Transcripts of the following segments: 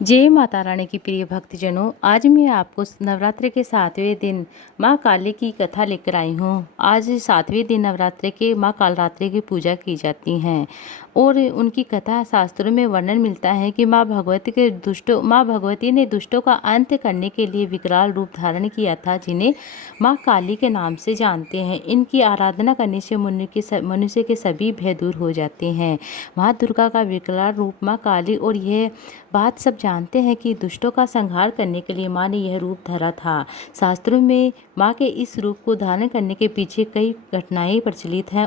जय माता रानी की प्रिय भक्तजनों, आज मैं आपको नवरात्रि के 7वें दिन माँ काली की कथा लेकर आई हूँ। आज 7वें दिन नवरात्रि के माँ कालरात्रि की पूजा की जाती हैं और उनकी कथा शास्त्रों में वर्णन मिलता है कि माँ भगवती ने दुष्टों का अंत करने के लिए विकराल रूप धारण किया था, जिन्हें माँ काली के नाम से जानते हैं। इनकी आराधना करने से मनुष्य के सभी भय दूर हो जाते हैं। माँ दुर्गा का विकराल रूप माँ काली, और यह बात सब जानते हैं कि दुष्टों का संहार करने के लिए माँ ने यह रूप धरा था। शास्त्रों में माँ के इस रूप को धारण करने के पीछे कई घटनाएं प्रचलित हैं।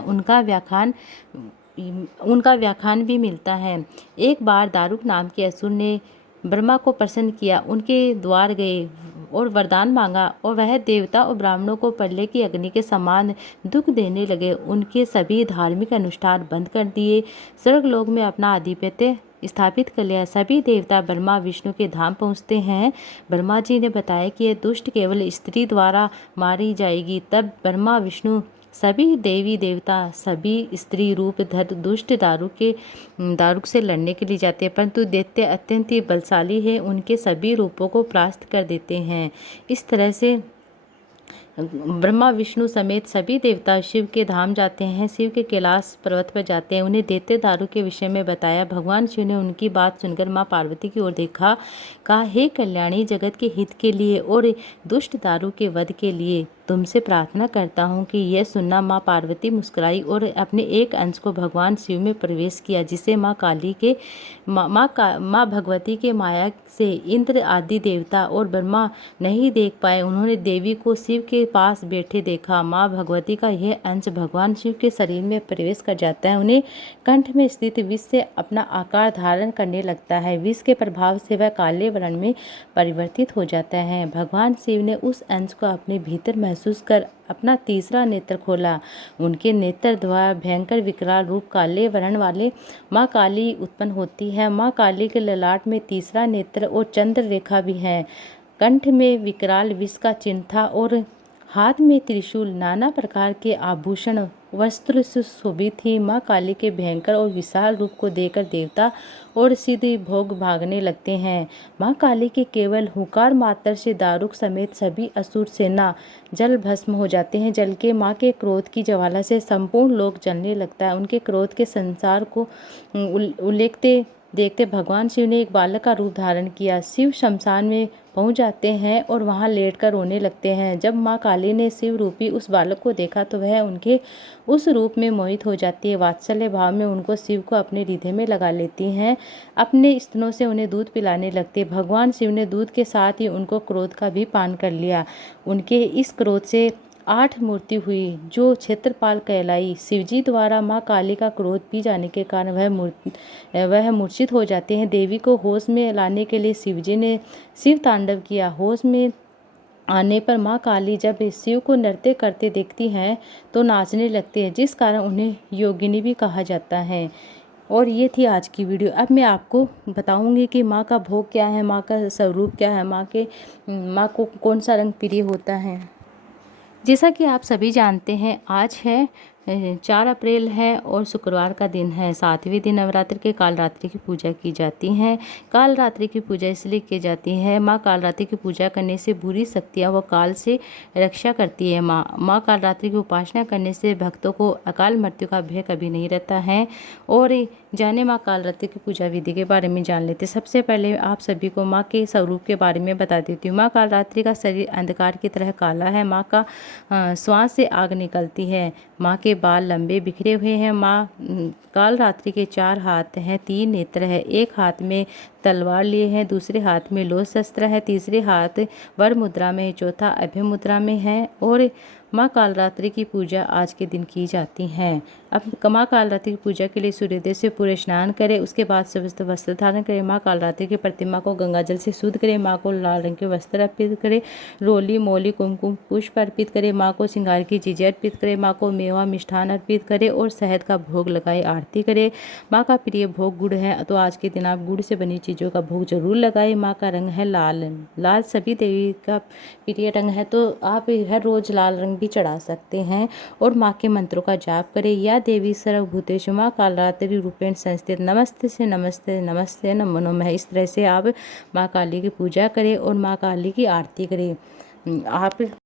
उनका व्याख्यान भी मिलता है। एक बार दारुक नाम के असुर ने ब्रह्मा को प्रसन्न किया, उनके द्वार गए और वरदान मांगा, और वह देवता और ब्राह्मणों को प्रलय की अग्नि के समान दुख देने लगे। उनके सभी धार्मिक अनुष्ठान बंद कर दिए, स्वर्गलोक में अपना आधिपत्य स्थापित कर लिया। सभी देवता ब्रह्मा विष्णु के धाम पहुँचते हैं। ब्रह्मा जी ने बताया कि यह दुष्ट केवल स्त्री द्वारा मारी जाएगी। तब ब्रह्मा विष्णु सभी देवी देवता सभी स्त्री रूप धर दुष्ट दारुक से लड़ने के लिए जाते हैं, परंतु दैत्य अत्यंत ही बलशाली है, उनके सभी रूपों को परास्त कर देते हैं। इस तरह से ब्रह्मा विष्णु समेत सभी देवता शिव के धाम जाते हैं, शिव के कैलाश पर्वत पर जाते हैं। उन्हें दैत्य दारू के विषय में बताया। भगवान शिव ने उनकी बात सुनकर माँ पार्वती की ओर देखा, कहा, हे कल्याणी, जगत के हित के लिए और दुष्ट दारू के वध के लिए तुमसे प्रार्थना करता हूँ कि यह सुनना। माँ पार्वती मुस्कुराई और अपने एक अंश को भगवान शिव में प्रवेश किया, जिसे माँ भगवती के माया से इंद्र आदि देवता और ब्रह्मा नहीं देख पाए। उन्होंने देवी को शिव के पास बैठे देखा। माँ भगवती का यह अंश भगवान शिव के शरीर में प्रवेश कर जाता है। उन्हें कंठ में स्थित विष से अपना आकार धारण करने लगता है। विष के प्रभाव से वह काले वर्ण में परिवर्तित हो जाता है। भगवान शिव ने उस अंश को अपने भीतर महसूस कर अपना तीसरा नेत्र खोला। उनके नेत्र द्वारा भयंकर विकराल रूप काले वर्ण वाले माँ काली उत्पन्न होती है। माँ काली के ललाट में तीसरा नेत्र और चंद्र रेखा भी है। कंठ में विकराल विष का चिन्ह था और हाथ में त्रिशूल, नाना प्रकार के आभूषण वस्त्र से शोभित थी। माँ काली के भयंकर और विशाल रूप को देखकर देवता और सिद्ध भोग भागने लगते हैं। माँ काली के केवल हुंकार मात्र से दारुक समेत सभी असुर सेना जल भस्म हो जाते हैं। जल के माँ के क्रोध की ज्वाला से संपूर्ण लोक जलने लगता है। उनके क्रोध के संसार को उलेखते देखते भगवान शिव ने एक बालक का रूप धारण किया। शिव शमशान में पहुंच जाते हैं और वहां लेटकर रोने लगते हैं। जब माँ काली ने शिव रूपी उस बालक को देखा तो वह उनके उस रूप में मोहित हो जाती है। वात्सल्य भाव में उनको शिव को अपने हृदय में लगा लेती हैं। अपने स्तनों से उन्हें दूध पिलाने लगते। भगवान शिव ने दूध के साथ ही उनको क्रोध का भी पान कर लिया। उनके इस क्रोध से 8 मूर्ति हुई, जो क्षेत्रपाल कहलाई। शिवजी द्वारा माँ काली का क्रोध पी जाने के कारण वह मूर्छित हो जाते हैं। देवी को होश में लाने के लिए शिवजी ने शिव तांडव किया। होश में आने पर माँ काली जब शिव को नृत्य करते देखती हैं तो नाचने लगती है, जिस कारण उन्हें योगिनी भी कहा जाता है। और ये थी आज की वीडियो। अब मैं आपको बताऊंगी कि माँ का भोग क्या है, माँ का स्वरूप क्या है, माँ को कौन सा रंग प्रिय होता है। जैसा कि आप सभी जानते हैं, आज है 4 अप्रैल है और शुक्रवार का दिन है। 7वें दिन नवरात्रि के कालरात्रि की पूजा की जाती है। कालरात्रि की पूजा इसलिए की जाती है, माँ कालरात्रि की पूजा करने से बुरी शक्तियाँ व काल से रक्षा करती है। माँ कालरात्रि की उपासना करने से भक्तों को अकाल मृत्यु का भय कभी नहीं रहता है। और जाने माँ कालरात्रि की पूजा विधि के बारे में जान लेते। सबसे पहले आप सभी को माँ के स्वरूप के बारे में बता देती हूँ। माँ कालरात्रि का शरीर अंधकार की तरह काला है। माँ का श्वास से आग निकलती है। माँ के बाल लंबे बिखरे हुए हैं। माँ कालरात्रि के 4 हाथ हैं, 3 नेत्र है। एक हाथ में तलवार लिए हैं, दूसरे हाथ में लौह शस्त्र है, तीसरे हाथ वर मुद्रा में है, चौथा अभय मुद्रा में है। और माँ कालरात्रि की पूजा आज के दिन की जाती है। अब माँ कालरात्रि की पूजा के लिए सूर्योदय से पूरे स्नान करें, उसके बाद समस्त वस्त्र धारण करें। माँ कालरात्रि की प्रतिमा को गंगा जल से शुद्ध करें। माँ को लाल रंग के वस्त्र अर्पित करें, रोली मोली कुमकुम पुष्प अर्पित करें। माँ को श्रृंगार की चीजें अर्पित करें। माँ को मेवा मिष्ठान अर्पित करें और शहद का भोग लगाए आरती करें। माँ का प्रिय भोग गुड़ है, तो आज के दिन आप गुड़ से बनी चीज़ों का भोग जरूर लगाए। माँ का रंग है लाल, लाल सभी देवी का प्रिय रंग है, तो आप हर रोज़ लाल रंग भी चढ़ा सकते हैं। और माँ के मंत्रों का जाप करें। या देवी सर्वभूतेषु माँ कालरात्रि रूपेण संस्थित नमस्ते से नमस्ते नमस्ते नमो नमः। इस तरह से आप माँ काली की पूजा करें और माँ काली की आरती करें। आप